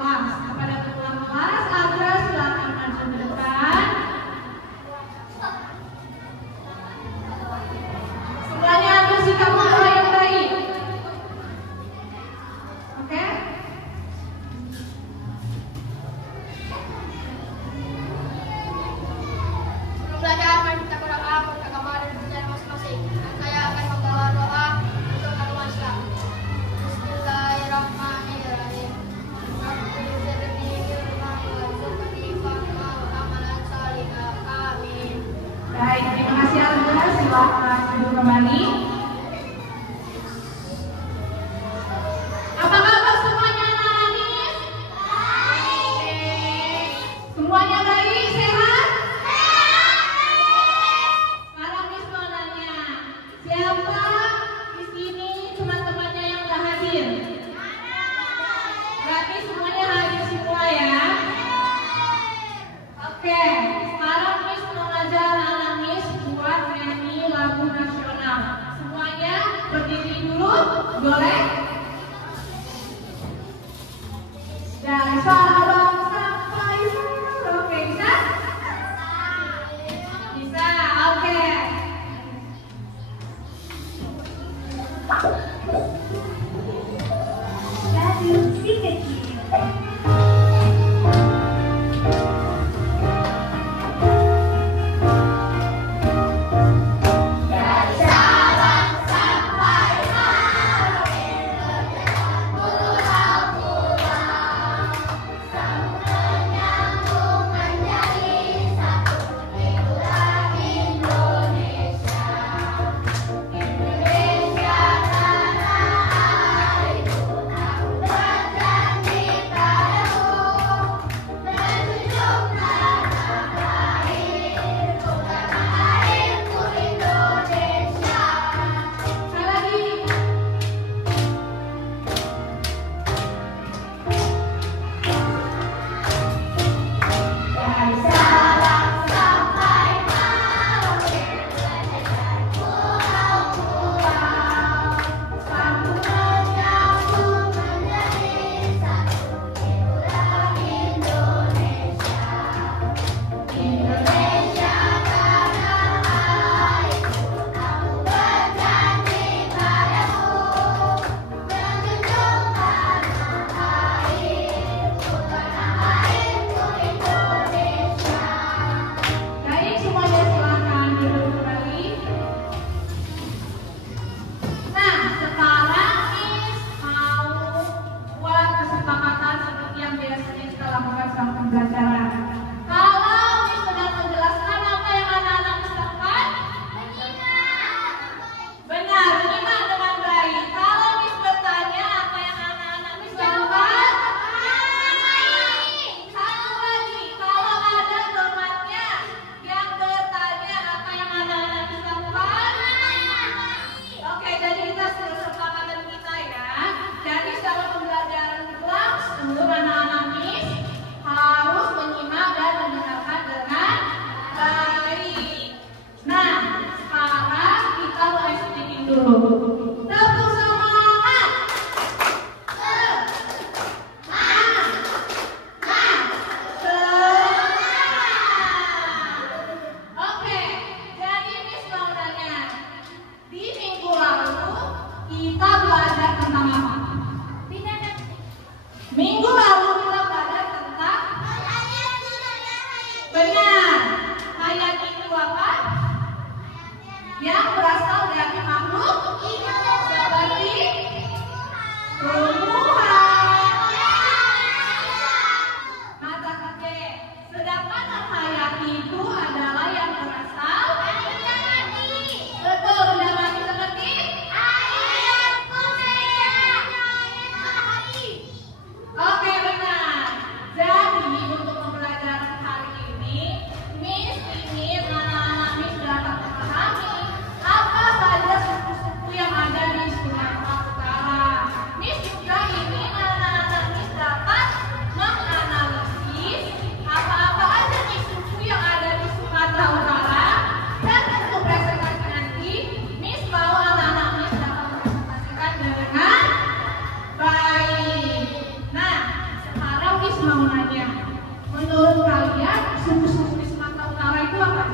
kelas. Kepada ketua kelas, Agra silakan maju ke depan. Semuanya bersikap yang baik. Oke? Belajar mari kita berdoa untuk agama dan percaya masing-masing. Saya akan membawa doa untuk agama Islam. Bismillahirrahmanirrahim. Amin. Baik, terima kasih Agra. Silakan duduk kembali. Apa kabar semuanya anak-anak? Baik. Semuanya baik, sehat? Sekarang Miss mau nanya, siapa di sini teman-temannya yang gak hadir? Berarti semuanya hadir semua ya? Oke, sekarang Miss mau ngajar anak Miss buat nyanyi lagu nasional. Semuanya berdiri dulu, boleh? Dari Sabang sampai Merauke, bisa? Bisa, oke. Radio si kecil. Dari Sabang sampai Merauke, mau nanya, menurut kalian suku-suku di Sumatera Utara itu apa?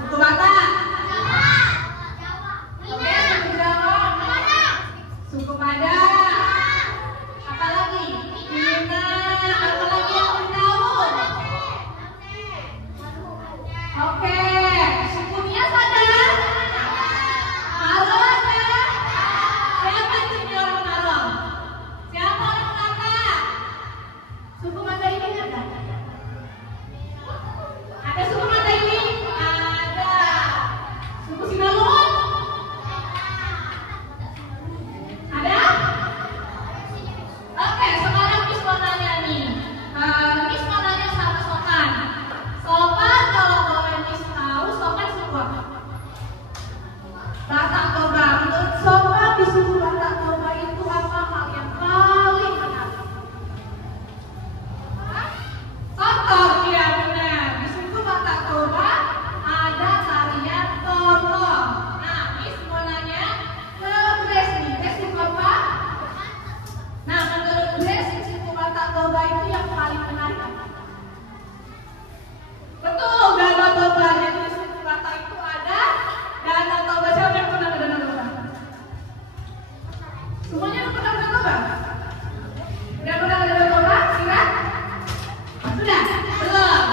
Suku Batak. Oke, suku Jawa. Suku Padang. Apa lagi? Minang. Apa lagi yang belum tahu? Oke, suku Nias ada? Maro ada? Siapa di sini orang Maro? Siapa orang Batak? Suku Mandailing ada? Ada suku Mandailing? Ada. Suku Simalungun? Ada? Oke, sekarang Miss mau nanya nih. Miss mau nanya sama Sopan. Sopan, kalau boleh Miss tahu, Sopan suku apa? Batak Toba. Menurut Sopan di suku Batak Toba itu apa hal yang paling menarik? Kotor, iya benar. Di suku Batak Toba ada tarian toro. Nah, Miss mau nanya ke Grace nih. Grace suku apa? Nah, menurut Grace di suku Batak Toba itu yang paling menarik apa? Betul, Danau Toba. Jadi di suku Batak itu ada Danau Toba. Siapa yang pernah ke Danau Toba? Semuanya udah pernah ke Danau Toba? Udah pernah ke Danau Toba? Sirat? Sudah? Belum?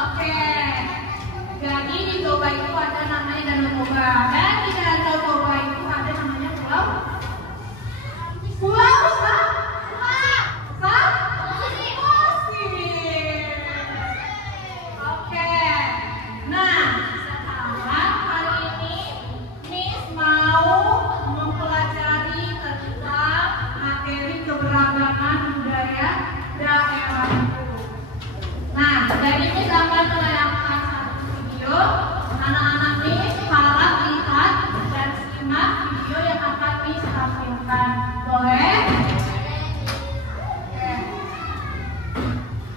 Oke. Jadi di Toba itu ada namanya Danau Toba. Dan di Danau Toba itu ada namanya pulau. Pulau apa? Oke. Nah, sekarang hari ini Miss mau mempelajari tentang materi keberagaman budaya daerah itu. Nah, jadi Miss akan menayangkan satu video. Anak-anak Miss harap lihat dan simak video yang akan Miss tampilkan. Boleh? Oke.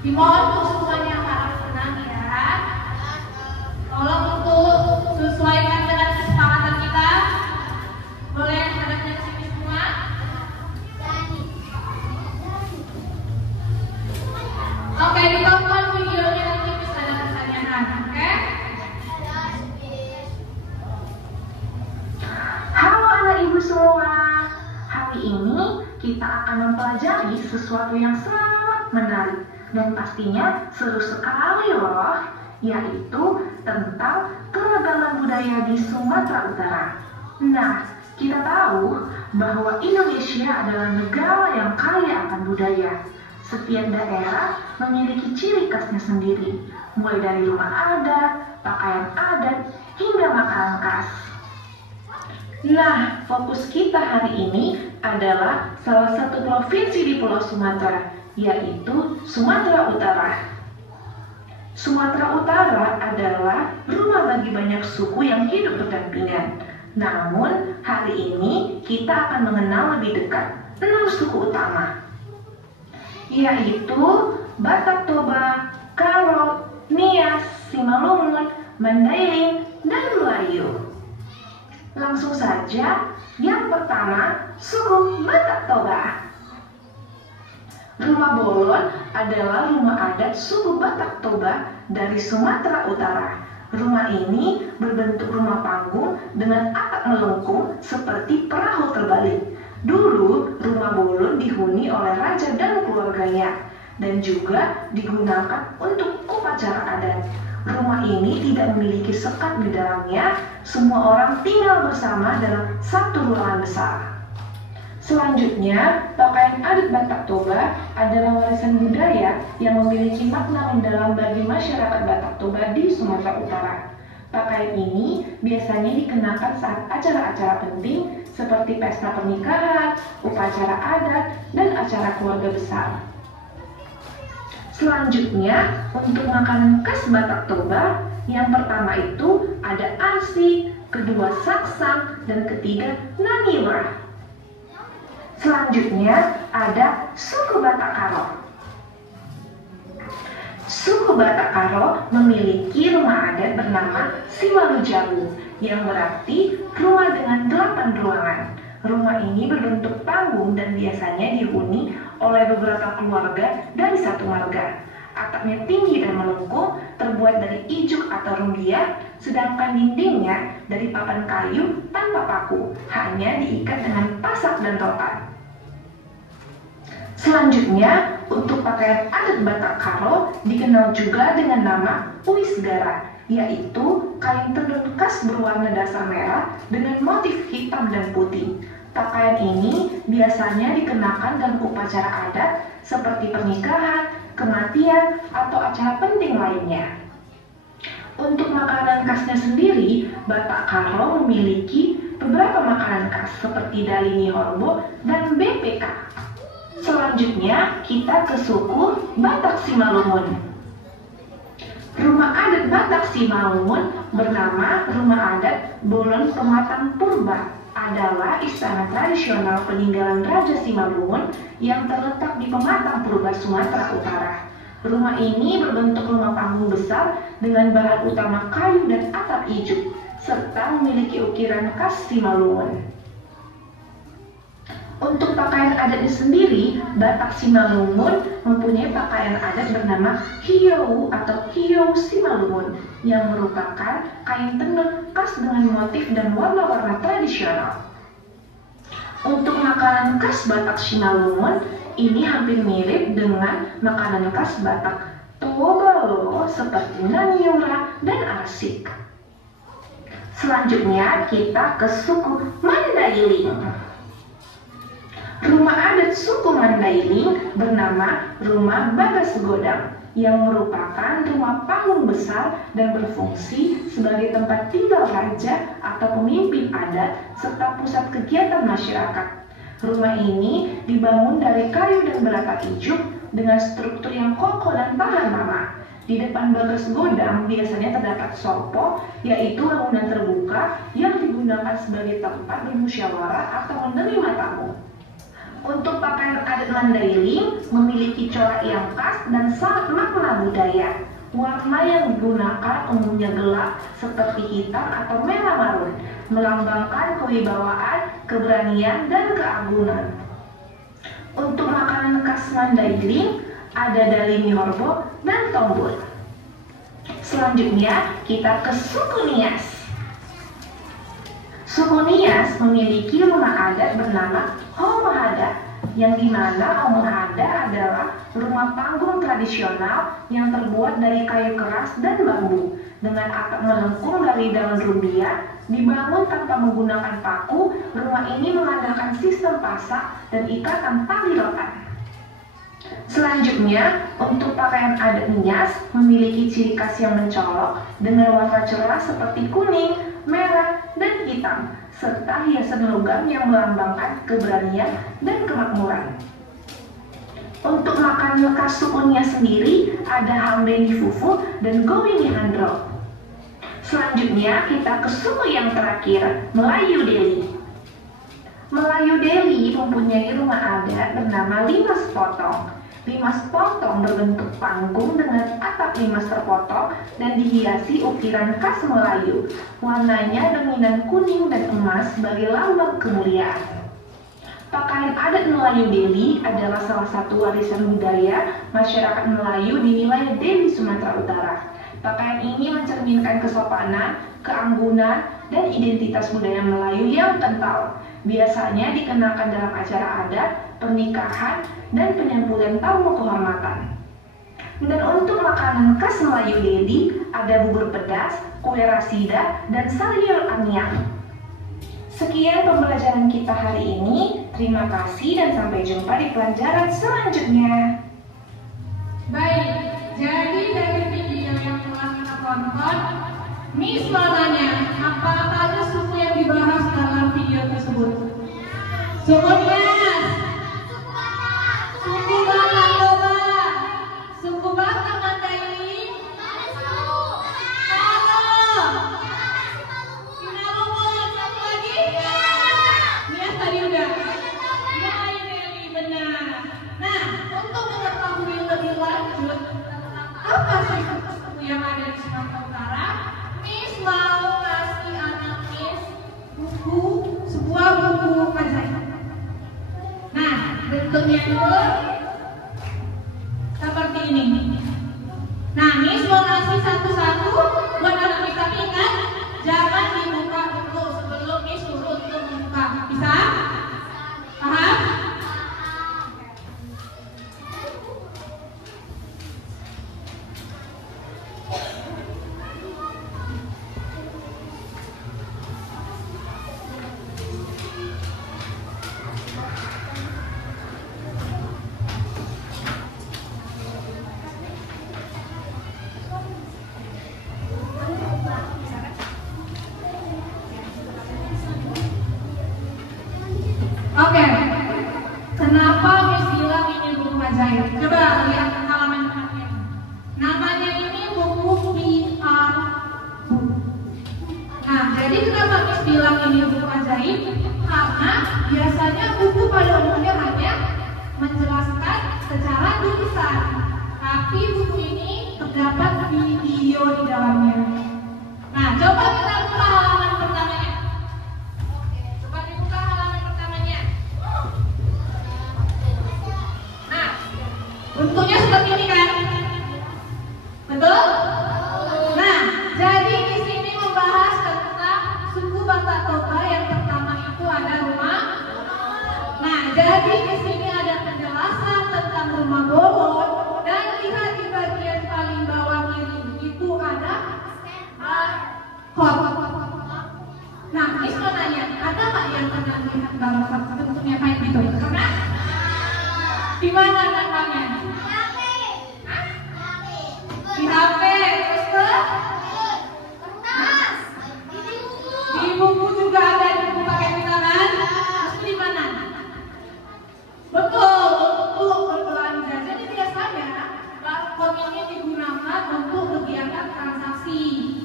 Dimohon untuk semuanya harap tenang ya. Tolong untuk sesuaikan dengan kesepakatan kita. Boleh hadapnya ke sini semua. Oke, ditonton videonya nanti bisa ada pertanyaan. Oke? Halo anak ibu semua, hari ini kita akan mempelajari sesuatu yang sangat menarik dan pastinya seru sekali loh, yaitu tentang keragaman budaya di Sumatera Utara. Nah, kita tahu bahwa Indonesia adalah negara yang kaya akan budaya. Setiap daerah memiliki ciri khasnya sendiri, mulai dari rumah adat, pakaian adat, hingga makanan khas. Nah, fokus kita hari ini adalah salah satu provinsi di Pulau Sumatera, yaitu Sumatera Utara. Sumatera Utara adalah rumah bagi banyak suku yang hidup berdampingan. Namun, hari ini kita akan mengenal lebih dekat 6 suku utama, yaitu Batak Toba, Karo, Nias, Simalungun, Mandailing, dan Melayu. Langsung saja, yang pertama, suku Batak Toba. Rumah Bolon adalah rumah adat suku Batak Toba dari Sumatera Utara. Rumah ini berbentuk rumah panggung dengan atap melengkung seperti perahu terbalik. Dulu, rumah Bolon dihuni oleh raja dan keluarganya dan juga digunakan untuk upacara adat. Rumah ini tidak memiliki sekat di dalamnya, semua orang tinggal bersama dalam satu ruangan besar. Selanjutnya, pakaian adat Batak Toba adalah warisan budaya yang memiliki makna mendalam bagi masyarakat Batak Toba di Sumatera Utara. Pakaian ini biasanya dikenakan saat acara-acara penting seperti pesta pernikahan, upacara adat, dan acara keluarga besar. Selanjutnya, untuk makanan khas Batak Toba, yang pertama itu ada arsi, kedua saksang, dan ketiga naniwa. Selanjutnya ada suku Batak Karo. Suku Batak Karo memiliki rumah adat bernama Siwalujawu, yang berarti rumah dengan 8 ruangan. Rumah ini berbentuk panggung dan biasanya dihuni oleh beberapa keluarga dari satu marga. Atapnya tinggi dan melengkung, terbuat dari ijuk atau rumbia, sedangkan dindingnya dari papan kayu tanpa paku, hanya diikat dengan pasak dan rotan. Selanjutnya, untuk pakaian adat Batak Karo dikenal juga dengan nama uisgara, yaitu kain tenun khas berwarna dasar merah dengan motif hitam dan putih. Pakaian ini biasanya dikenakan dalam upacara adat seperti pernikahan, kematian, atau acara penting lainnya. Untuk makanan khasnya sendiri, Batak Karo memiliki beberapa makanan khas seperti dalini horbo dan BPK. Selanjutnya, kita ke suku Batak Simalungun. Rumah adat Batak Simalungun bernama Rumah Adat Bolon Pematang Purba adalah istana tradisional peninggalan Raja Simalungun yang terletak di Pematang Purba, Sumatera Utara. Rumah ini berbentuk rumah panggung besar dengan bahan utama kayu dan atap ijuk, serta memiliki ukiran khas Simalungun. Untuk pakaian adatnya sendiri, Batak Simalungun mempunyai pakaian adat bernama hiou atau hiou Simalungun yang merupakan kain tenun khas dengan motif dan warna-warna tradisional. Untuk makanan khas Batak Simalungun, ini hampir mirip dengan makanan khas Batak Tobalo seperti naniura dan arsik. Selanjutnya kita ke suku Mandailing. Rumah adat suku Mandailing bernama Rumah Bagas Godang yang merupakan rumah panggung besar dan berfungsi sebagai tempat tinggal raja atau pemimpin adat serta pusat kegiatan masyarakat. Rumah ini dibangun dari kayu dan beratap ijuk dengan struktur yang kokoh dan tahan lama. Di depan Bagas Godang biasanya terdapat sopo, yaitu bangunan terbuka yang digunakan sebagai tempat bermusyawarah atau menerima tamu. Untuk pakaian adat Mandailing memiliki corak yang khas dan sangat makna budaya. Warna yang digunakan umumnya gelap seperti hitam atau merah marun, melambangkan kewibawaan, keberanian, dan keagungan. Untuk makanan khas Mandailing ada dalini horbo dan tombol. Selanjutnya kita ke suku Nias. Suku Nias memiliki rumah adat bernama Homahada, yang dimana Homahada adalah rumah panggung tradisional yang terbuat dari kayu keras dan bambu dengan atap melengkung dari daun rumbia, dibangun tanpa menggunakan paku. Rumah ini mengandalkan sistem pasak dan ikatan tali rotan. Selanjutnya, untuk pakaian adat Nias memiliki ciri khas yang mencolok dengan warna cerah seperti kuning, merah, dan hitam, serta hiasan logam yang melambangkan keberanian dan kemakmuran. Untuk makanan khas suku Nias sendiri ada hambeni fufu dan gowini handro. Selanjutnya kita ke suku yang terakhir, Melayu Deli. Melayu Deli mempunyai rumah adat bernama Limas Potong. Limas Potong berbentuk panggung dengan atap limas terpotong dan dihiasi ukiran khas Melayu. Warnanya dominan kuning dan emas sebagai lambang kemuliaan. Pakaian adat Melayu Deli adalah salah satu warisan budaya masyarakat Melayu di wilayah Deli, Sumatera Utara. Pakaian ini mencerminkan kesopanan, keanggunan, dan identitas budaya Melayu yang kental. Biasanya dikenakan dalam acara adat, pernikahan, dan penyambutan tamu kehormatan. Dan untuk makanan khas Melayu Deli ada bubur pedas, kue rasida, dan sayur anyam. Sekian pembelajaran kita hari ini. Terima kasih dan sampai jumpa di pelajaran selanjutnya. Baik, jadi dari video yang telah kita tonton, Miss mau tanya, apa aja suku yang dibahas dalam video tersebut? Suku Nias, suku Batak Toba, suku Batak Mandailing, Simalungun, satu lagi? Nias tadi udah. Melayu Deli, benar. Nah, untuk mengetahui lebih lanjut tentang apa sih suku yang ada di Sumatera Utara, Miss mau kasih anak Miss sebuah buku pelajaran. Nah, bentuknya itu donasi satu-satu buat anak Miss, tapi ingat jangan dibuka dulu sebelum Miss suruh untuk membuka. Bisa? Paham? Oke, kenapa Miss bilang ini buku ajaib? Coba lihat halaman belakangnya. Namanya ini buku PR book. Nah, jadi kenapa Miss bilang ini buku ajaib? Karena biasanya buku pada umumnya hanya menjelaskan secara tulisan, tapi buku ini terdapat video di dalamnya. Nah, coba kita buka halaman pertamanya. Coba dibuka halaman pertamanya. Nah, bentuknya seperti ini kan? Betul? Nah, jadi di sini membahas tentang suku Batak Toba. Yang pertama itu ada rumah. Nah, jadi di sini ada penjelasan tentang rumah Bolon, dan lihat di bagian paling bawah kiri itu ada barcode. Nah, Miss mau nanya, ada nggak yang pernah melihat barcode bentuknya kayak gitu? Karena di mana namanya? Di HP, terus ke? Di buku juga ada, di buku pakai pita kan? Terus di mana? Betul, untuk berbelanja. Jadi biasanya barcode ini digunakan untuk kegiatan transaksi.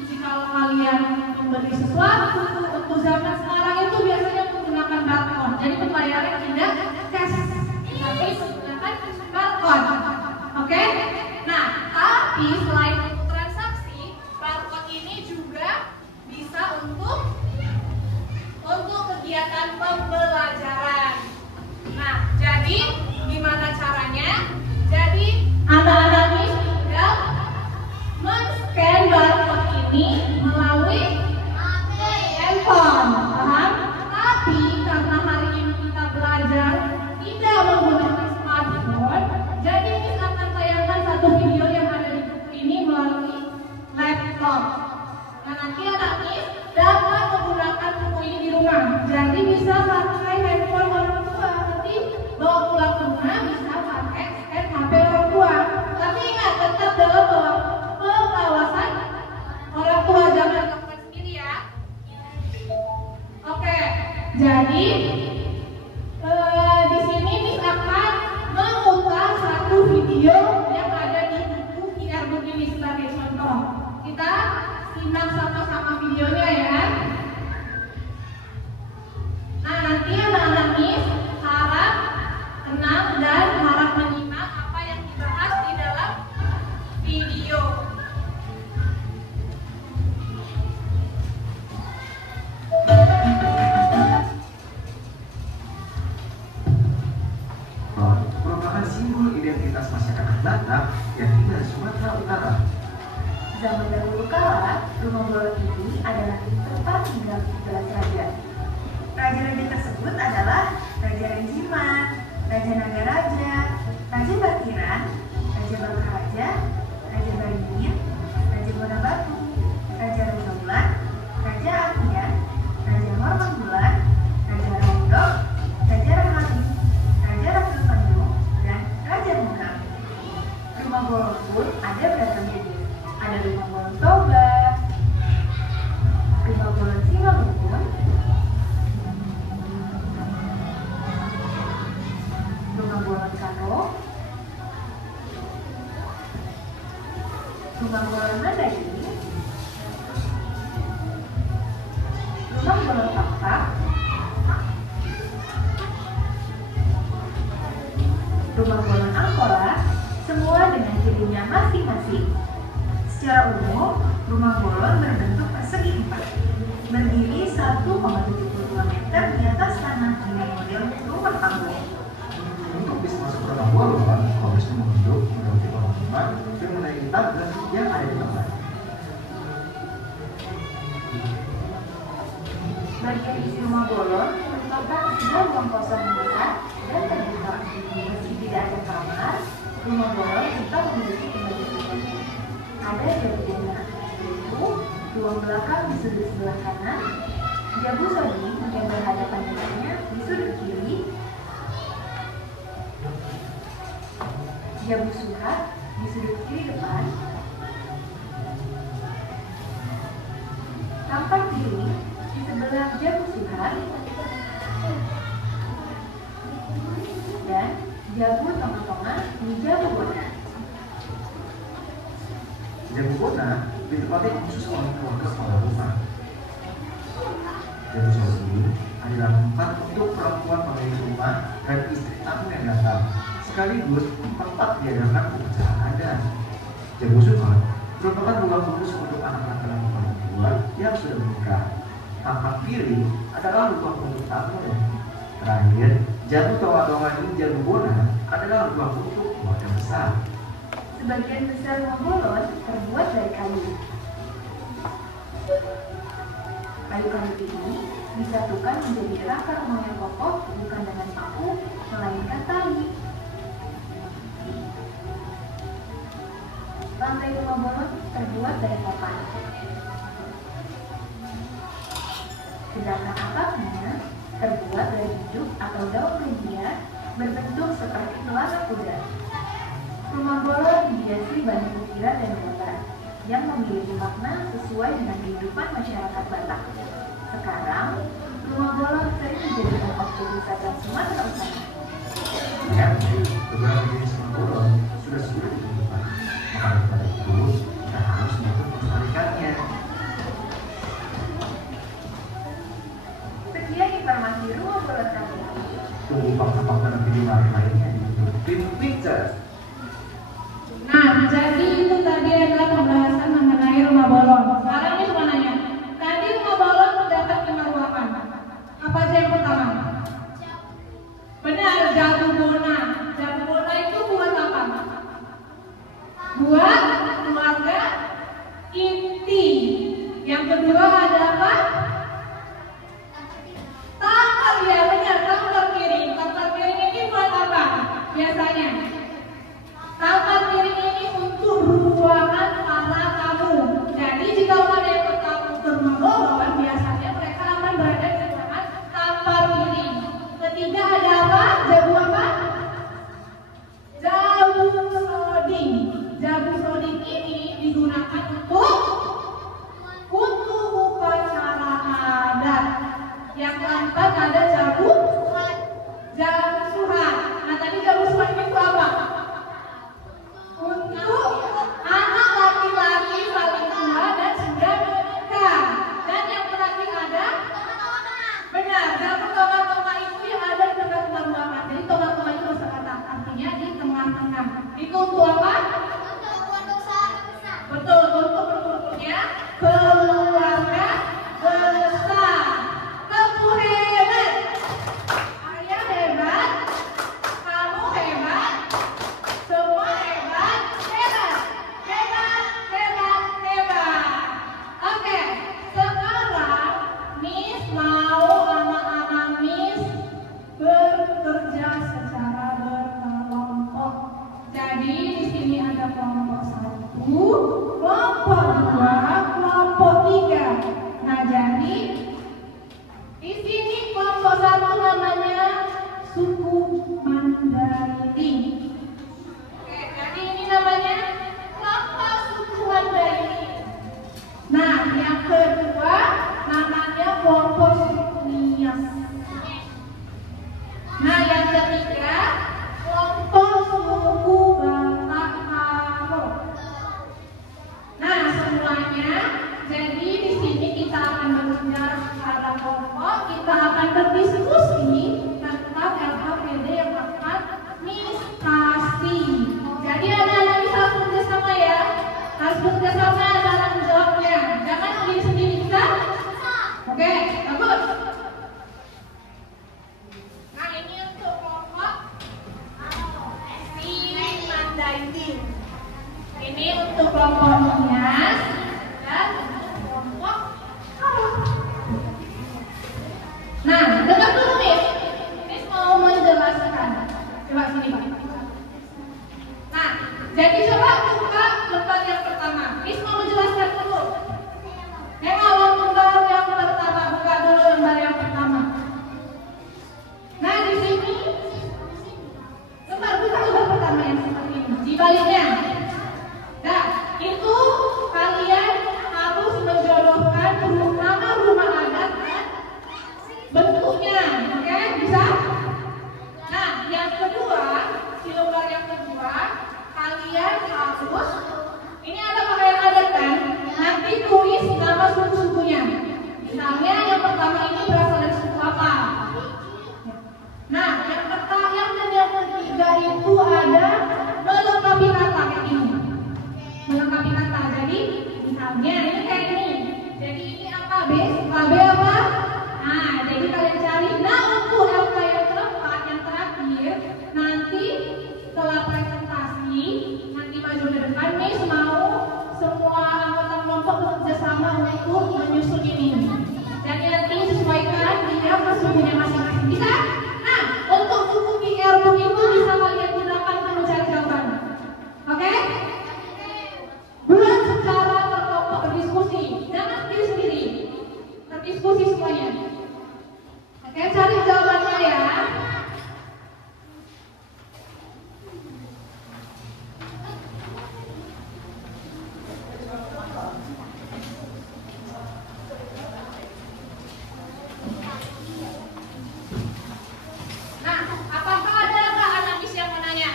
Jika kalian membeli sesuatu, untuk zaman sekarang itu biasanya menggunakan barcode. Jadi pembayaran tidak cash, tapi menggunakan barcode. Oke? Nah, tapi selain untuk transaksi, barcode ini juga bisa untuk kegiatan pembelajaran. Nah, jadi gimana caranya? Jadi anak-anak ini tinggal men-scan barcode ini melalui handphone, paham? Tapi karena hari ini kita belajar tidak menggunakan smartphone, jadi kita akan tayangkan satu video yang ada di buku ini melalui laptop. Nah, nanti anak Miss dapat menggunakan buku ini di rumah. Jadi bisa pakai handphone orang tua, nanti bawa pulang ke rumah bisa pakai scan HP orang tua. Tapi ingat, tetap dalam pengawasan orang tua, jangan lakukan sendiri ya. Oke, jadi di sini Miss akan memutar satu video yang ada di buku QR book ini sebagai contoh. Kita simak sama-sama videonya ya. Nah, nanti anak-anak Miss harap tenang dan harap menyimak apa yang dibahas di dalam video. Merupakan simbol identitas masyarakat Batak yang tinggal di Sumatera Utara. Zaman dahulu kala, rumah Bolon ini adalah tempat tinggal 17 raja. Raja-raja tersebut adalah Raja Renjiman, Raja Nagaraja, Raja Batiran, Raja Bangkaraja, Raja Baringin, Raja Bonabatu, Raja Ronggolan, Raja Akian, Raja Mormanggulan, Raja Rondok, Raja Rahati, Raja Rasul Tanjung, dan Raja Mungkam. Rumah Bolon pun ada beragam jenis. Ada rumah Bolon Toba, rumah Bolon Simalungun, rumah Bolon Karo, rumah Bolon Mandailing, rumah Bolon Pakpak, rumah Bolon Angkora, semua dengan cirinya masing-masing. Secara umum, rumah Bolon berbentuk persegi 4, berdiri 1,72 meter di atas tanah dengan model rumah panggung. Untuk bisa masuk ke rumah Bolon, harus menunduk melewati kolong 4 dan menaiki tangga yang ada di Bagian isi rumah bolon merupakan sebuah ruang kosong yang besar dan terbuka. Meski tidak ada kamar, rumah bolon tetap memiliki pembagian. Ada jabu bunga, yaitu ruang belakang di sudut sebelah kanan, jabu sodi yang berhadapan dengannya di sudut kiri, jabu surat di sudut kiri depan, tampak piring di sebelah jabu surat, dan jabu tengah-tengah di jabu bona. Jabu bona ditempati khusus oleh keluarga kepala rumah. Jabu sodi adalah tempat untuk perempuan pemilik rumah dan istri tamu yang datang, sekaligus tempat diadakan upacara adat. Jabu surat merupakan ruang khusus untuk anak laki-laki perempuan yang sudah menikah. Tampak piring adalah ruang untuk tamu. Terakhir, jabu tonga-tonga di jabu bona adalah ruang untuk keluarga besar. Sebagian besar rumah bolon terbuat dari kayu. Kayu-kayu ini disatukan menjadi rangka rumah yang kokoh bukan dengan paku, melainkan tali. Lantai rumah bolon terbuat dari papan. Sedangkan atapnya terbuat dari hidup atau daun media berbentuk seperti telapak kuda. Rumah bolon dihiasi banyak ukiran dan gambar yang memiliki makna sesuai dengan kehidupan masyarakat Batak. Sekarang, rumah bolon sering dijadikan objek wisata Sumatera Utara. Ya, beberapa jenis rumah bolon sudah ditemukan. Maka daripada itu, kita harus melestarikannya. Sekian informasi rumah bolon kali ini. Tunggu fakta-fakta dan video lainnya di YouTube Pin Pictures. Nah, jadi itu tadi adalah pembahasan mengenai rumah bolon. Sekarang ini cuma nanya, tadi rumah bolon terdapat 5 ruangan. Apa aja yang pertama? Benar, jabu bona. Jabu bona itu buat apa? Buat keluarga inti. Yang kedua ada apa? Tampar, ya benar, tampar piring. Tampar piring ini buat apa? Biasanya tampar piring ini untuk ruangan para tamu. Jadi jika ada yang bertamu ke rumah bolon, biasanya mereka akan berada di ruangan tampar piring. Ketiga ada apa? Jabu apa? Jabu soding. Jabu soding ini digunakan untuk upacara adat. Yang keempat ada jabu surat. Nah tadi jabu surat itu apa? Untuk anak laki-laki paling tua dan sudah menikah. Dan yang terakhir ada benar, jabu tonga-tonga itu yang ada di tengah-tengah ruangan. Jadi tonga-tonga itu artinya di tengah-tengah. Itu untuk apa? Betul, untuk berkumpulnya keluarga besar. Kamu hebat, ayah hebat, kamu hebat, semua hebat, hebat, hebat, hebat, hebat. Oke, sekarang Miss mau anak-anak Miss bekerja secara berkelompok. Jadi di sini ada kelompok 1, kelompok 2, kelompok 3. Nah jadi di sini kelompok 1 namanya suku Mandailing. Oke, jadi ini namanya kelompok suku Mandailing. Nah, yang kedua namanya kelompok suku Nias. Nah, yang ketiga kelompok suku Batak Karo. Nah, semuanya jadi di sini kita akan belajar secara kelompok, kita akan berdiskusi tentang LHPD yang akan Miss kasih. Jadi anak-anak bisa bekerja sama ya, harus bekerja sama dalam menjawabnya. Jangan sendiri-sendiri, bisa? Oke, bagus. Nah ini untuk kelompok Mandailing. Ini untuk kelompok Nias dan untuk kelompok Karo. Jadi coba buka lembar yang pertama. Miss mau menjelaskan dulu. Lembar yang pertama, buka dulu lembar yang pertama. Nah di sini lembar pertama yang seperti ini. Di baliknya. Nah itu kalian harus menjodohkan nama rumah adat dan bentuknya, oke? Bisa? Nah yang kedua, di lembar yang kedua kalian harus, ini ada pakaian adat kan? Nanti tulis nama suku-sukunya. Misalnya yang pertama ini berasal dari suku apa? Nah, yang ketiga itu ada melengkapi kata kayak ini. Melengkapi kata. Jadi misalnya ini kayak ini. Jadi ini apa? KB apa? Nah, jadi kalian cari. Nah, untuk LK yang keempat, yang terakhir, nanti setelah presentasi, nanti maju ke depan, Miss mau semua anggota kelompok bekerja sama untuk menyusun ini. Dan nanti sesuaikan dia ke sukunya masing-masing. Bisa? Nah, untuk buku QR book itu bisa kalian gunakan untuk mencari jawaban. Oke? Buat secara terkelompok berdiskusi, jangan sendiri-sendiri. Berdiskusi semuanya. Oke, cari jawabannya ya. Nah, apakah ada nggak anak Miss yang mau nanya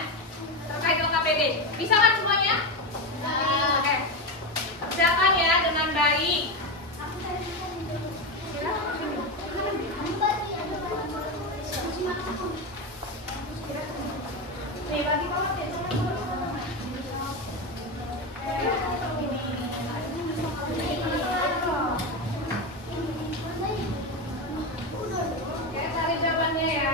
terkait LKPD? Bisa kan semuanya? Oke. Kerjakan ya dengan baik. Nih, bagi kamu deh. Oke, cari jawabannya ya.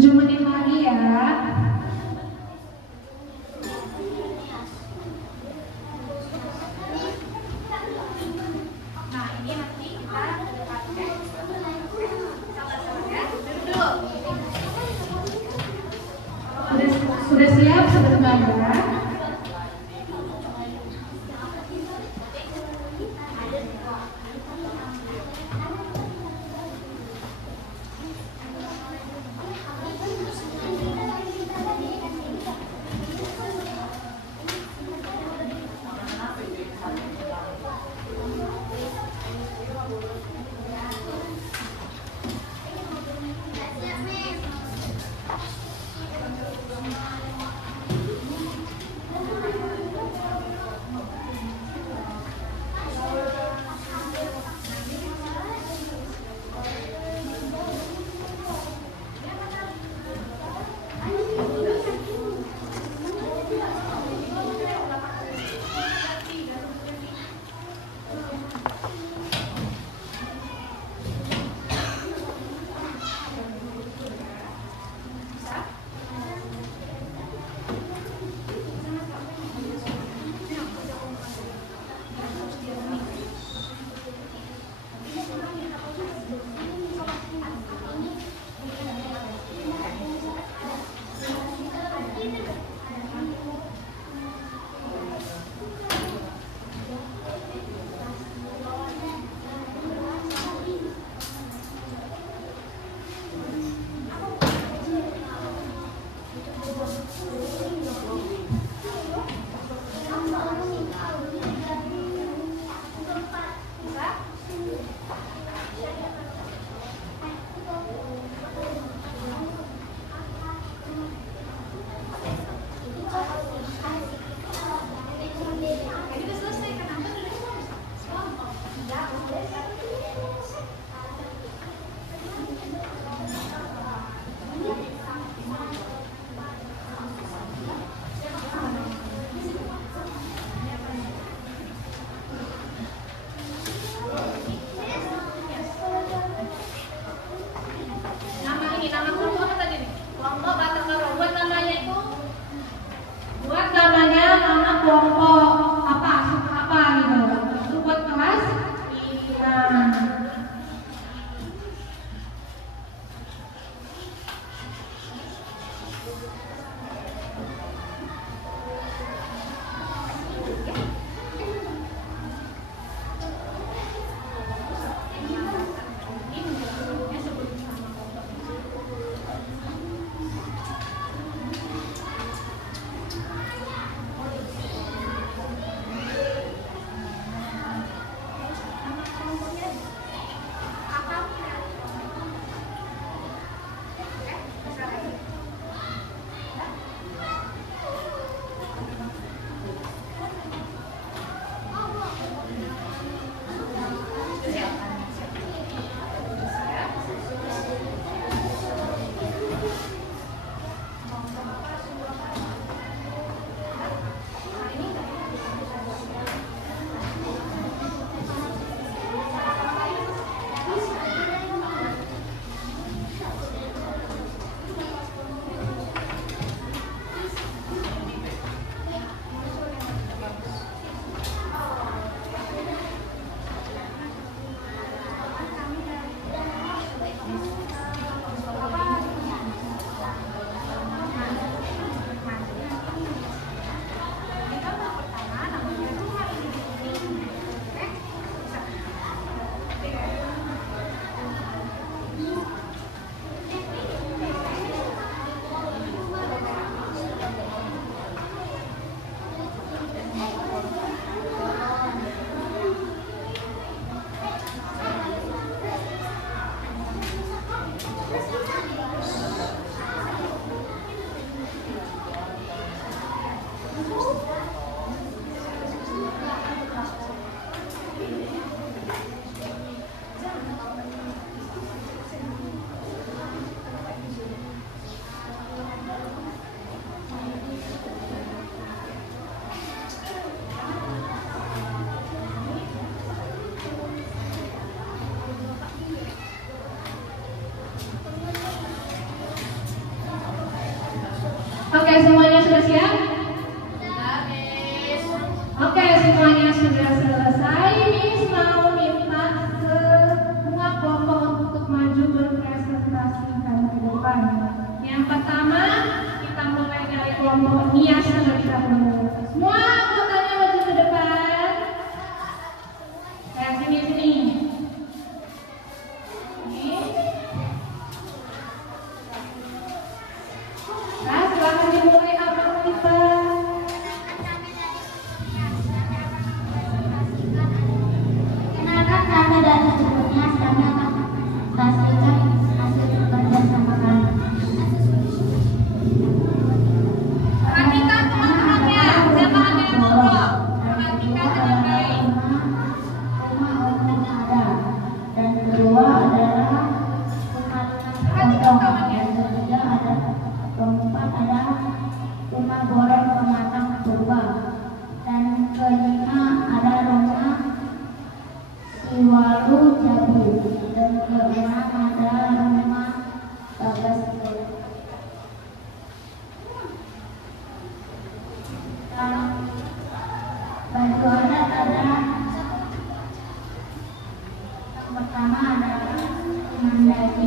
7 menit lagi ya. Nah, ini nanti kita kedepankan. Sama-sama ya. Duduk dulu. Sudah siap sobat bangga? sudah siap? Oke, semuanya sudah selesai. Miss mau minta semua kelompok untuk maju berpresentasi ke depan. Yang pertama, kita mulai dari kelompok Nias terlebih dahulu. Semua anggotanya maju ke depan. Kayak sini. Nah, silahkan dimulai abang kita. Kenalkan nama dan sebelumnya kami akan pastikan hasil bekerja sama kami. Perhatikan teman-temannya, jangan ada yang ngobrol. Perhatikan dengan baik. Rumah umum ada, dan kedua adalah rumah kosong, dan ketiga ada, keempat ada rumah borong pematang purba, dan kelima ada rumah Siwalu Jabu, dan keenam ada rumah Bagas. Baju adat ada yang pertama adalah Mandaki,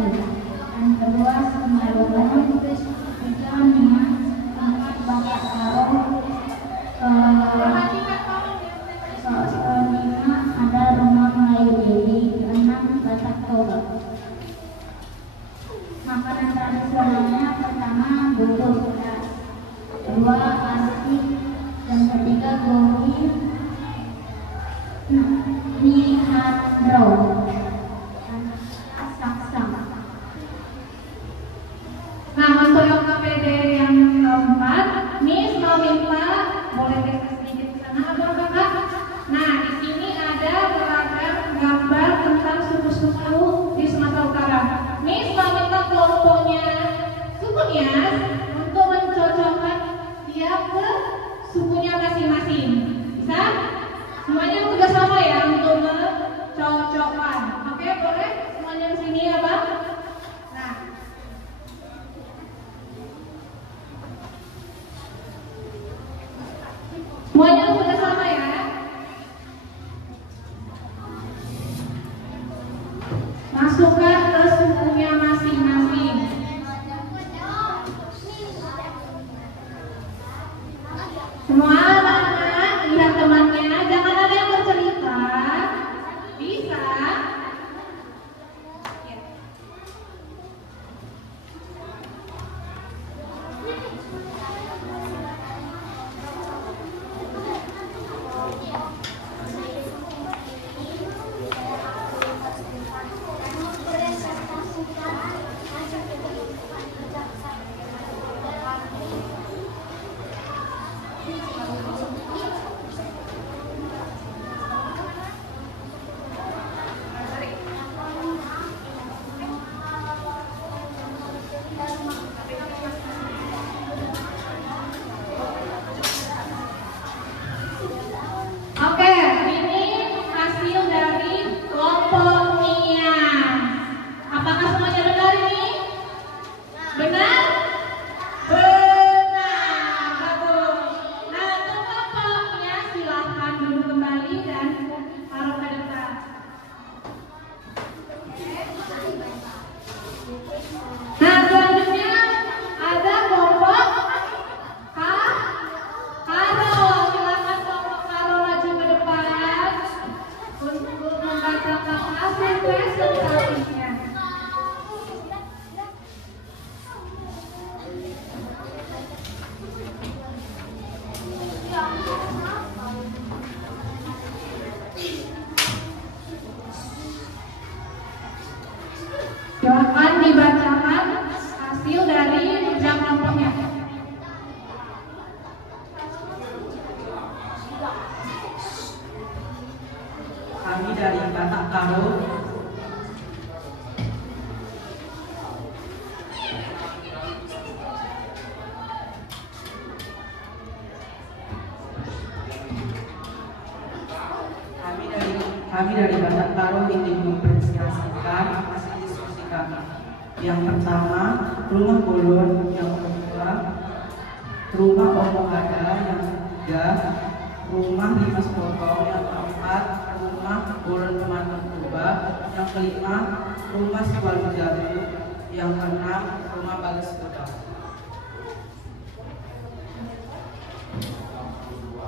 dan kedua Semalungan, ketiga Nias, keempat Bapak Karo, kelima ada rumah Melayu Dewi, keenam Batak Toba. Makanan tradisionalnya pertama bubur beras, kedua asik, dan ketiga gomi mihadro, dan saksang. Nah, untuk yang KPD yang keempat, Miss mau minta boleh geser sedikit ke sana, abang kakak. Nah, di sini ada beragam gambar tentang suku-suku di Sumatera Utara. Miss mau minta kelompoknya suku Nias untuk mencocokkan dia ke sukunya masing-masing. Bisa? Semuanya tugas sama ya untuk mencocokkan. Oke, boleh? Semuanya ke sini ya, Bang? Nah, semuanya sudah sama ya? Masukkan ke sukunya masing-masing. Semua anak-anak lihat temannya, jangan ada yang bercerita. Bisa? Ya. Oke, ini hasil dari kelompok Nias. Apakah semuanya benar ini? Benar? Benar, bagus. Nah, untuk kelompoknya silahkan duduk kembali dan taruh ke depan. Nah, selanjutnya ada kelompok Karo. Silakan kelompok Karo maju ke depan untuk membacakan hasil presentasinya. Silakan dibacakan hasil dari jam kelompoknya. Kami dari Batak Karo Kami dari Batak Karo ingin mempresentasikan hasil diskusi kami. Yang pertama, rumah bolon. Yang kedua, rumah Omo Ada yang ketiga, rumah Dimas Potong yang keempat, rumah Bolen Teman Coba yang kelima, rumah Siwalu Jatuh yang keenam, rumah Bagas Kodam.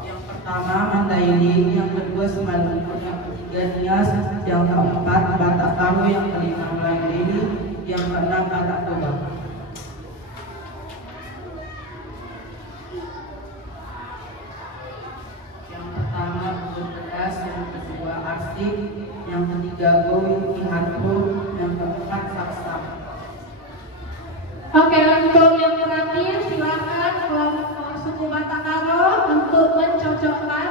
Yang pertama Mandailing, yang kedua Simalungun, yang ketiga Nias, yang keempat Batak Karo, yang kelima Mandailing, yang keenam Batak Toba. Yang pertama Bubur Beras, yang kedua Arsik, yang ketiga Gowi Harpo, yang keempat Saksa. Oke, untuk yang terakhir silakan kelompok suku Batak Karo untuk mencocokkan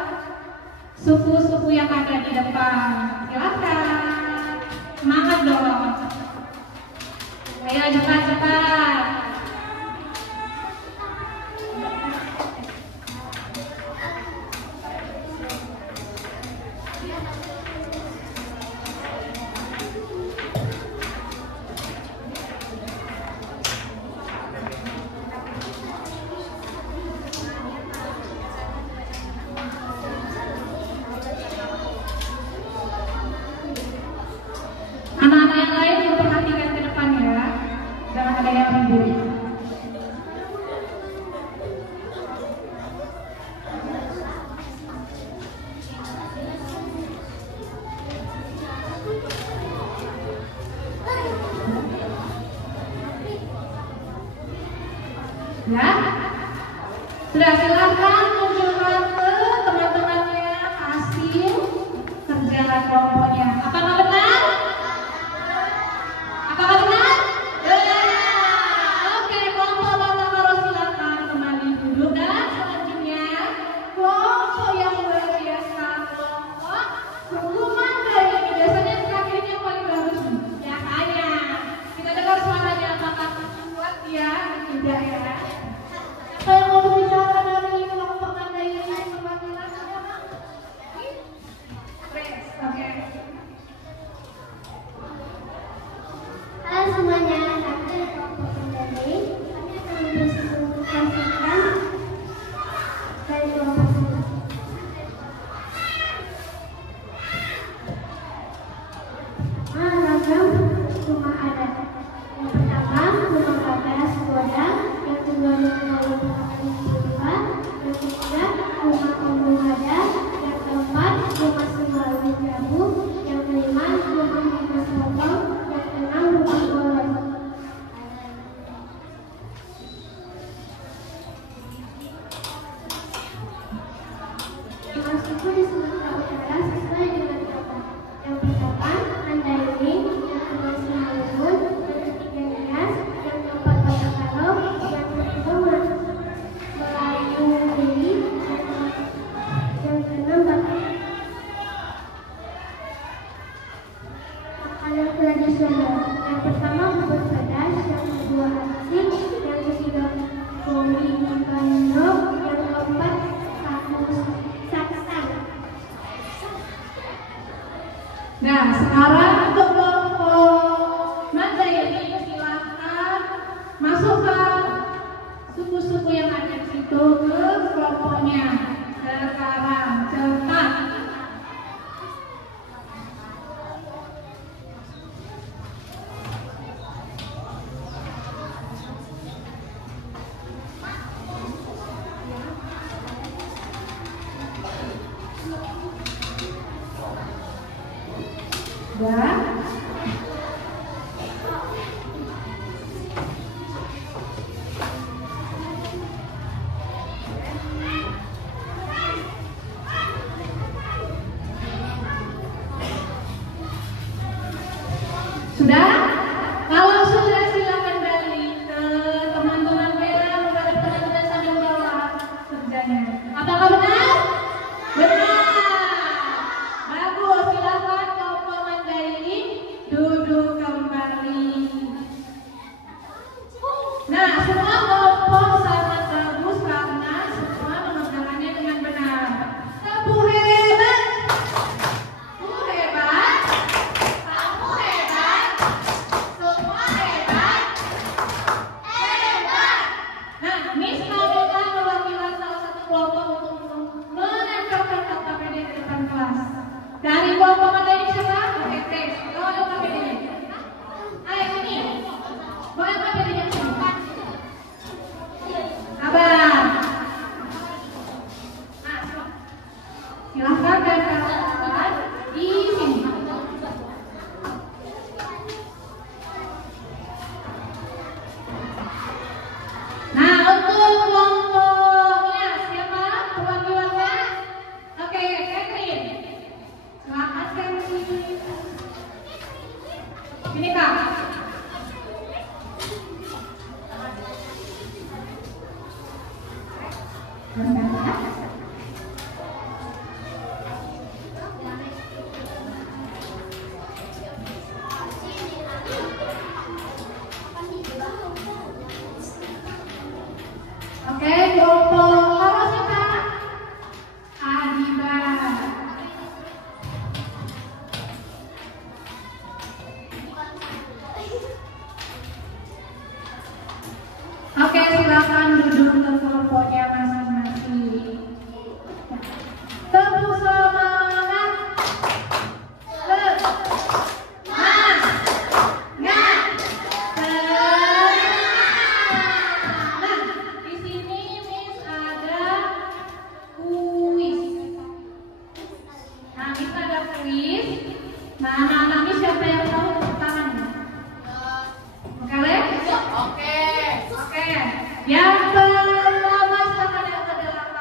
suku-suku yang ada di depan. Silakan, semangat dong. Ayo cepat-cepat. Anak-anak yang lain memperhatikan ke depan ya, jangan ada yang ribut. Ya, sudah silakan tunjukkan ke teman-temannya hasil kerja kelompoknya. Apakah benar? Apakah benar? Benar. Oke, kelompok Batak Karo silakan kembali duduk dan selanjutnya kelompok yang luar biasa, kelompok suku Mandailing. Biasanya terakhirnya paling bagus nih. Biasanya kita dengar suaranya apakah kuat ya? Tidak ya? Siapa yang mau berbicara dari kelompok Mandailing? Perwakilan siapa? Oke. Halo semuanya, kami dari kelompok Mandailing. Kami akan mempresentasikan dari kelompok ini. Ragam rumah adat. Yang pertama, rumah Bagas Kodam. Yang kedua, rumah Bagas Coba. Yang ketiga, rumah Omo Ada. Yang keempat, rumah Siwalu Jatuh. Yang kelima, rumah Dimas Potong. Yang keenam, rumah Bolen. Rumah suku di Sumatera Utara sesuai dengan kota. Yang pertama, Mandailing. Yang kedua, Simalungun. Yang ketiga, Nias. Yang keempat, Batak Karo. Yang kelima, Melayu Deli. Yang keenam, Batak. Makanan tradisional. Yang pertama, bubur pedas. Yang kedua, arsik. Yang ketiga, kopi kandro. Yang keempat, saksan. Nah, sekarang untuk kelompok Mandailing silakan masukkan suku-suku yang ada di situ ke kelompoknya. Sekarang cepat. Ya. Sudah? Kalau sudah silakan balik ke teman-teman yang menghadap teman-teman sambil bawa kerjanya. Apakah benar? Benar. Bagus, silakan kelompok Mandailing duduk kembali. Nah, semua kelompok sangat bagus karena semua mengerjakannya dengan benar. Kamu hebat. Kamu hebat. Kamu hebat. Semua hebat. Hebat. Nah, Miss mau minta Ini Kak. Oke, kelompok apa sih Kak? Adiba. Oke, silakan duduk ke kelompoknya masing-masing. Tepuk semangat. Di sini Miss ada kuis. Nah, Miss ada kuis. Nah, anak-anak Miss siapa yang tahu tangannya? Oke, Lek? Oke. Yang pertama silakan yang ke-8.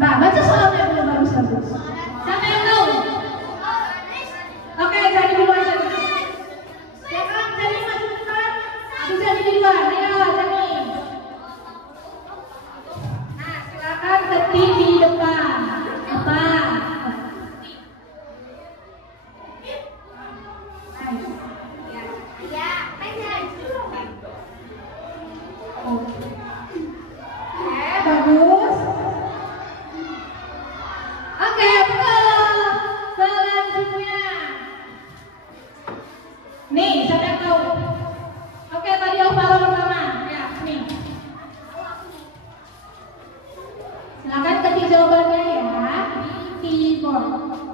Nah, baca soalnya dulu baru satu. Siapa yang tahu? Oke, jadi dulu aja. Silakan jadi maju depan. Aduh, jadi di luar. Ayo, jadi. Nah, silakan ketik di depan. Depan. Bagus. Oke, selanjutnya. Nih, siapa yang tahu? Oke, tadi overall pertama. Ya, nih. Silakan ketik jawabannya ya di keyboard.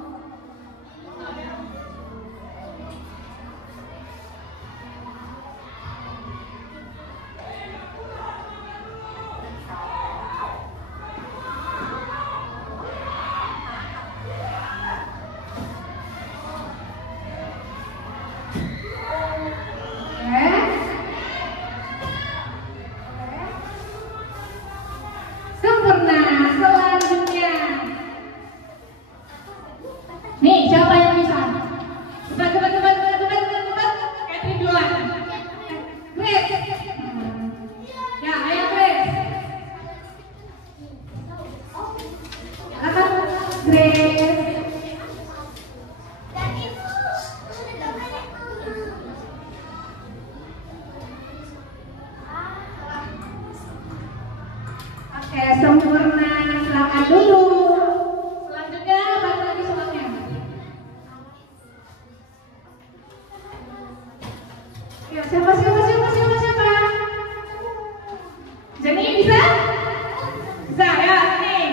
Sempurna. Selanjutnya, nih siapa yang bisa? Cepat. Catherine duluan. Grace. Ya, ayo Grace. Silakan Grace. Oke, sempurna. Silakan dulu. Selanjutnya, balik lagi soalnya. Ya, siapa? Jenny bisa? Bisa ya, nih.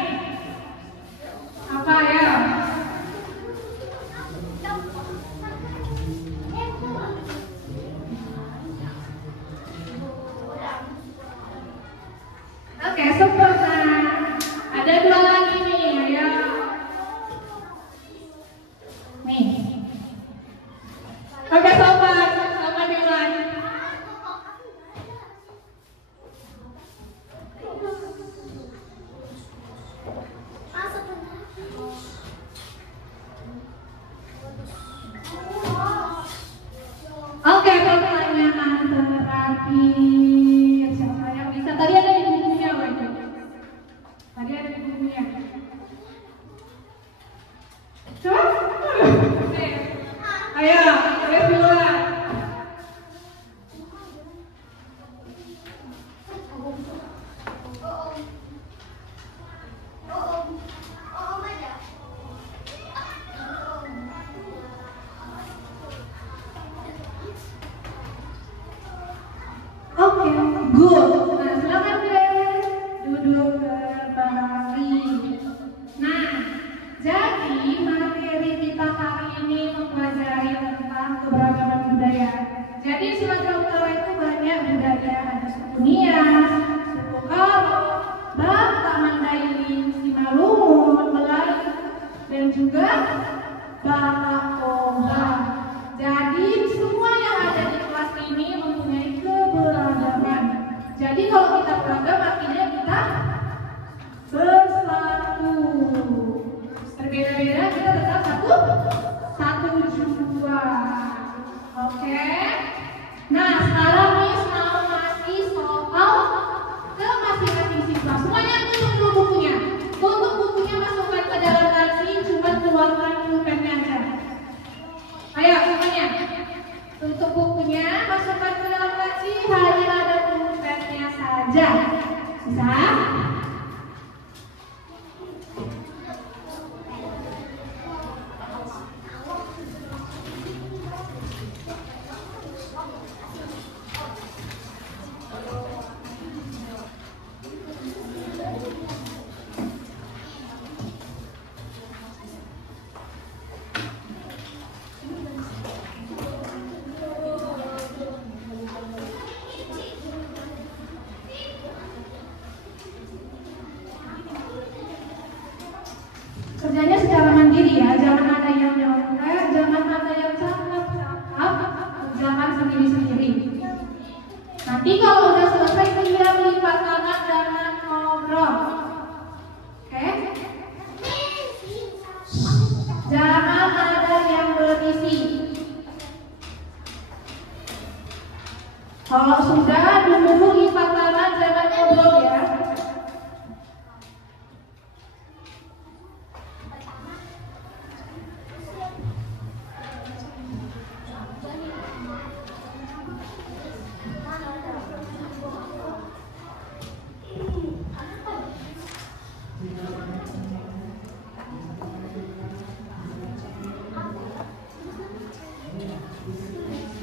Apa ya? Oke, sempurna. Ada 2 lagi nih, ayo. Nih. Oke, sobat duluan. Oke, pertanyaan terakhir. Siapa yang bisa? Tadi ada di bukunya, Wajah. Tadi ada di bukunya. Coba. Oke. Ayo, Grace duluan. Oke, good. Nah, silakan Grace duduk kembali. Nah, jadi materi kita hari ini mempelajari tentang keberagaman budaya. Jadi di Sumatera Utara itu banyak budaya, ada suku Nias, suku Karo, Batak, Mandailing, Simalungun, Melayu, dan juga Batak Toba. Jadi semua yang ada di kelas ini mempunyai keberagaman. Jadi kalau kita beragam artinya kita bersatu. Berbeda-beda kita Kerjanya secara mandiri ya, jangan ada yang nyontek, jangan ada yang cakap, jangan sendiri-sendiri. Nanti kalau udah selesai dia lipat tangan dan ngobrol. Oke? Jangan ada yang berisik. Kalau sudah dulu lipat tangan, jangan ngobrol ya.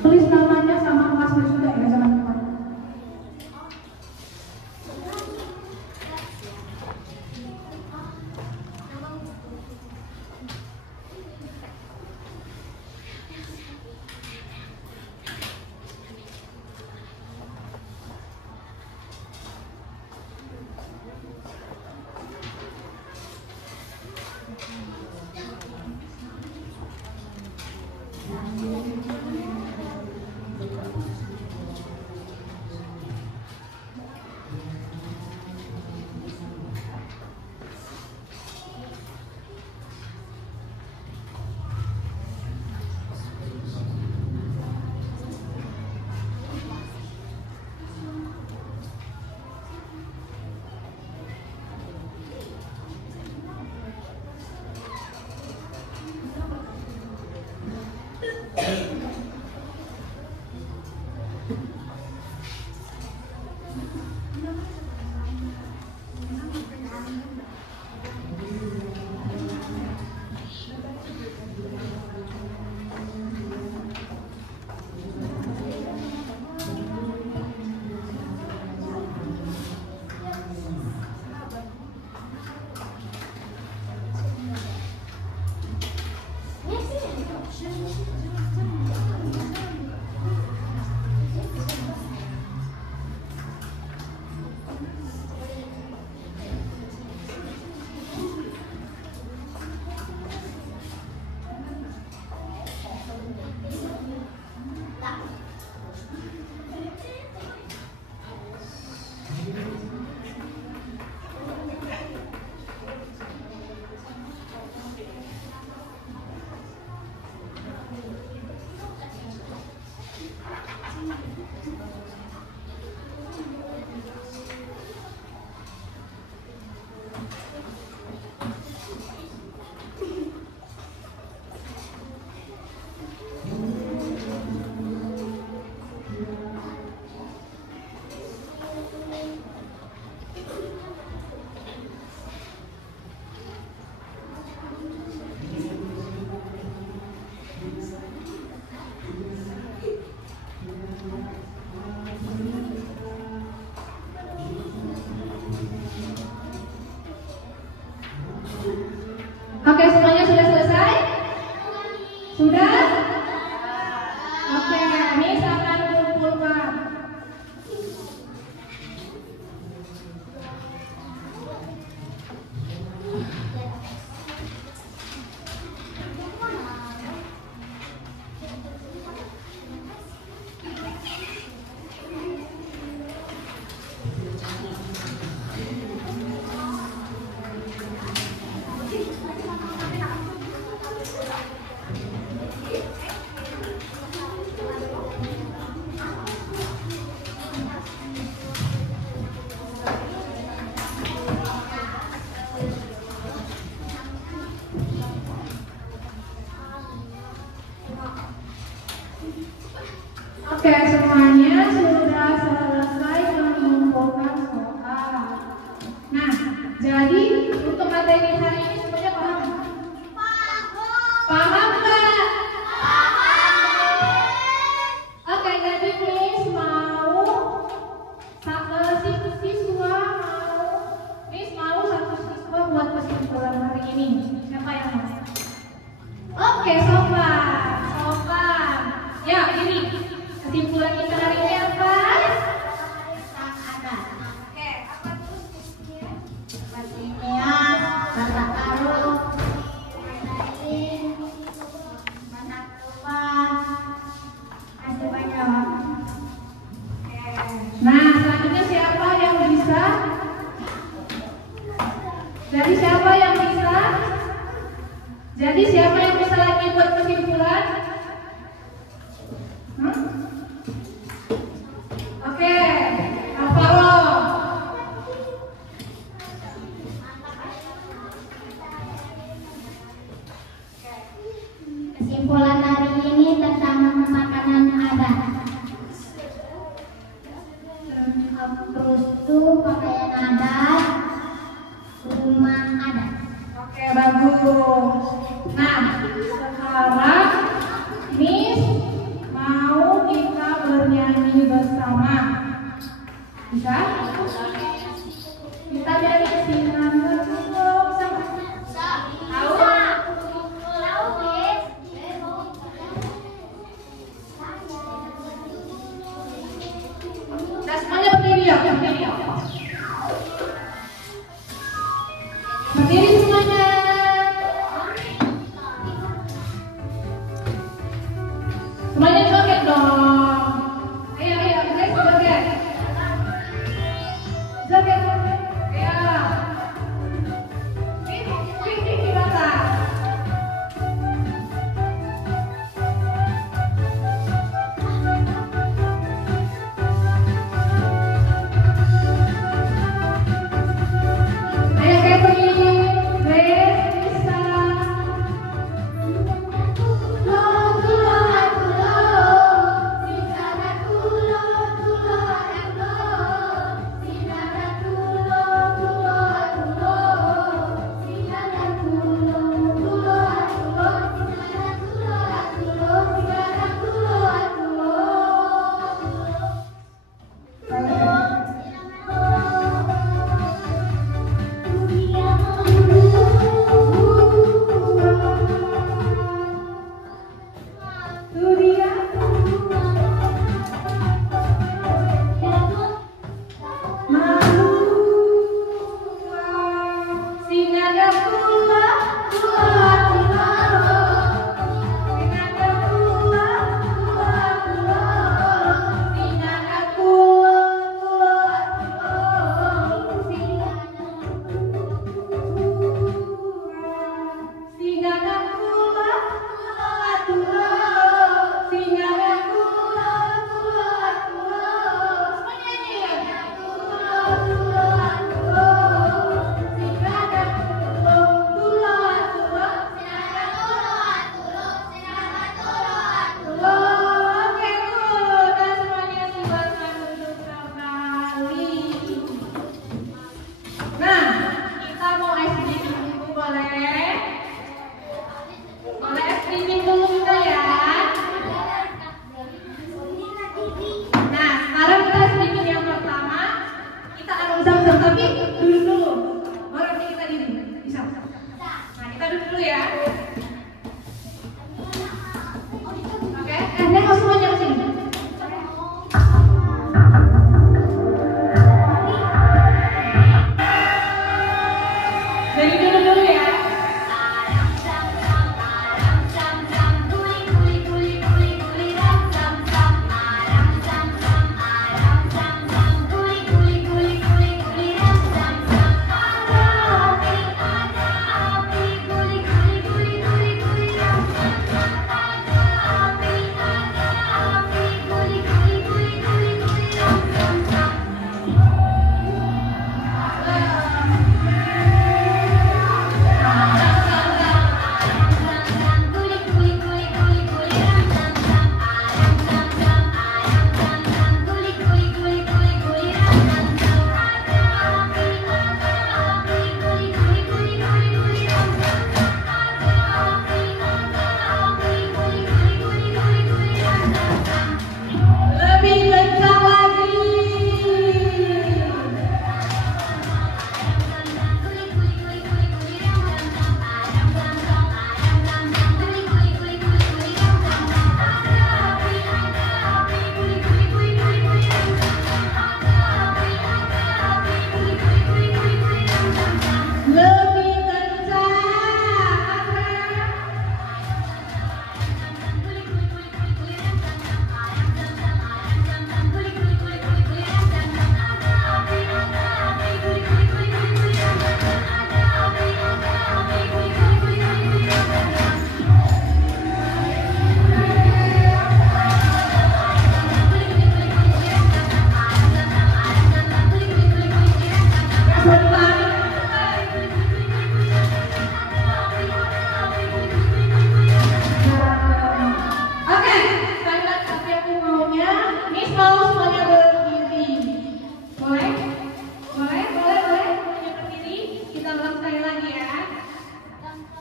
Tulis namanya sama kelas wisuda ya, jangan lupa. Oke, semuanya sudah selesai? Sudah? Oke, Miss akan kumpulkan. Oke, semuanya sudah selesai mengumpulkan soal. Nah, jadi untuk materi hari ini semuanya paham? Paham nggak? Oke, jadi Miss mau satu siswa buat kesimpulan hari ini. Siapa yang mau? Oke, sopan. Ya, ini kesimpulan kita hari ini apa? Oke, apa tuh? Kimia, tata karun, yang bisa? Jadi siapa yang bisa lagi buat kesimpulan? Oke, Alvaro. Kesimpulan hari ini tentang makanan adat. Terus itu pakaian adat, rumah adat. Oke, bagus. Nah, sekarang Miss mau kita bernyanyi bersama. Bisa? Kita dari Sinan Betul sama. Tahu? Nah, semuanya berdiri ya, berdiri. Berdiri semuanya. Semuanya joget dong. Ayo, guys, joget. Joget. Ya. Ini rata. Ayo, Kevin, Grace, Lisa.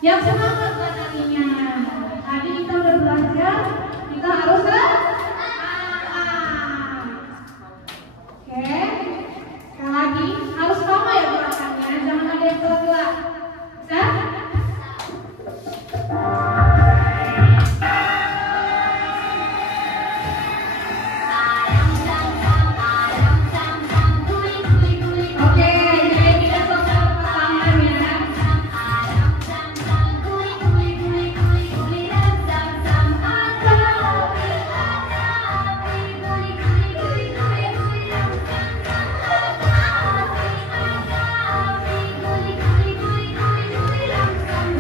Yang semangat nantinya. Tadi kita udah belajar, kita harus Oke, sekali lagi harus sama ya gerakannya, jangan ada yang telat-telat. Bisa? Oke, jadi kita selesai persamaan ya.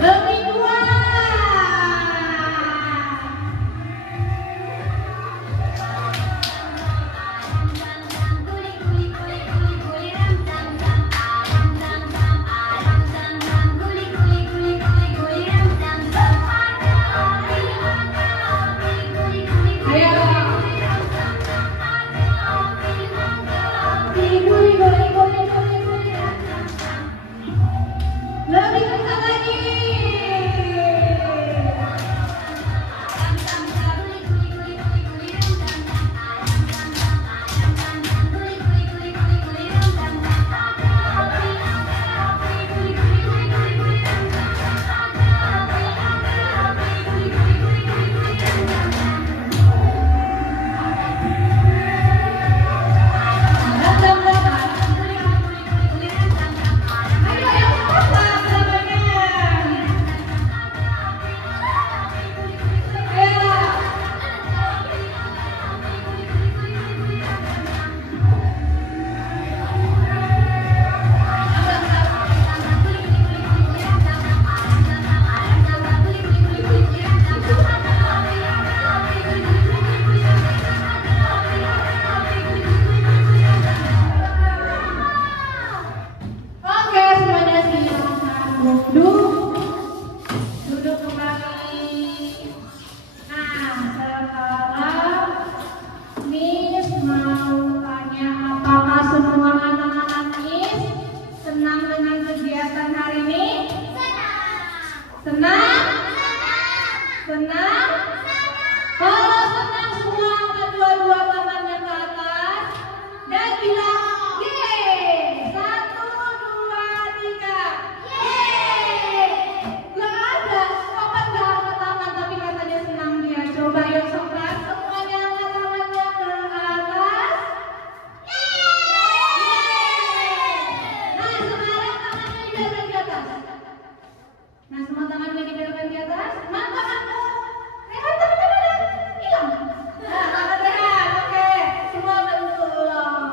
Lebih kuat. Lebih kencang lagi. Ayo yang cepat namanya. Oke, semuanya silakan duduk. Duduk kembali. Nah, sekarang Miss mau tanya, apakah semua anak-anak Miss senang dengan kegiatan hari ini? Senang? Senang? Kalau senang semua angkat dua-dua tangannya ke atas dan bilang yeay. 1, 2, 3. Yeay. Gak ada, Sokrat gak angkat tangan tapi katanya senang dia. Coba yuk Sokrat, semuanya angkat tangannya ke atas. Yeay. Nah sekarang tangannya dibelokkan di atas. Nah semua tangannya dibelokkan di atas. Mana tanganmu? Rehat tangannya mana? Hilang. Nah tangan rehat, oke. Semua bentuk tulang.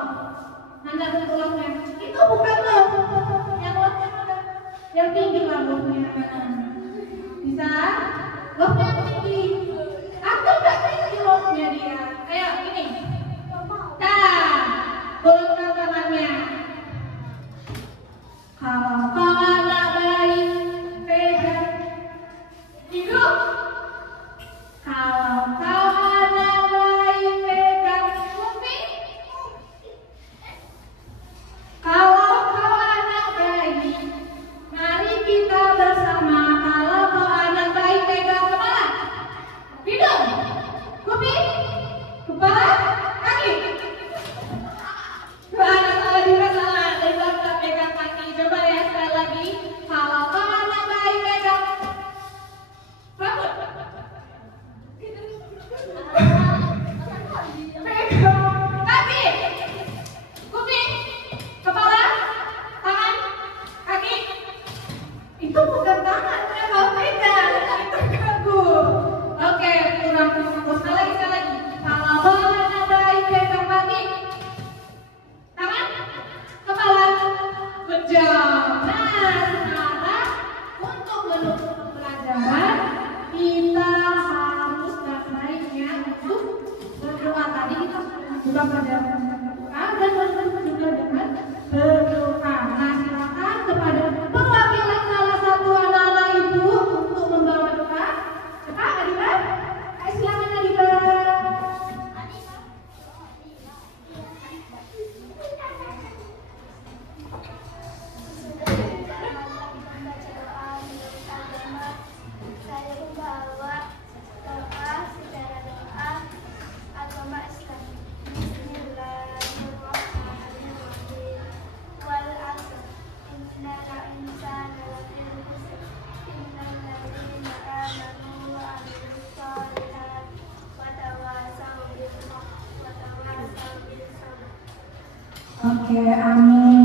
Anda bentuk tulangnya. Itu bukan loh. Yang love-nya mana? Yang tinggi lah love-nya. Bisa? Love-nya yang tinggi. Aku gak tinggi love-nya dia. Ayo ini. Nah, golongkan tangannya. Kalau kau anak baik, pegang. Hidup. Kalau kau anak baik, pegang kuping. Kalau kau anak baik, mari kita bersama. Kalau kau anak baik, pegang kepala. Hidung. Kuping. Kepala. Kaki. Anak salah juga salah. Pegang pegang kaki. Coba ya sekali lagi. Kalau kau anak baik, pegang rambut. Pegang kaki. Kuping. Kepala. Tangan. Kaki. Itu bukan tangan, kalau pegang. Itu kagu. Oke, kurang fokus. Sekali lagi. Kalau kau anak baik, pegang kaki. Tangan. Kepala. Good job. Nah, sekarang untuk menutup pelajaran kita harus dan baiknya untuk berdoa. Tadi kita sudah buka pelajaran berdoa dan menutup juga dengan berdoa. Nah, silakan kepada perwakilan salah satu anak-anak Oke, amin.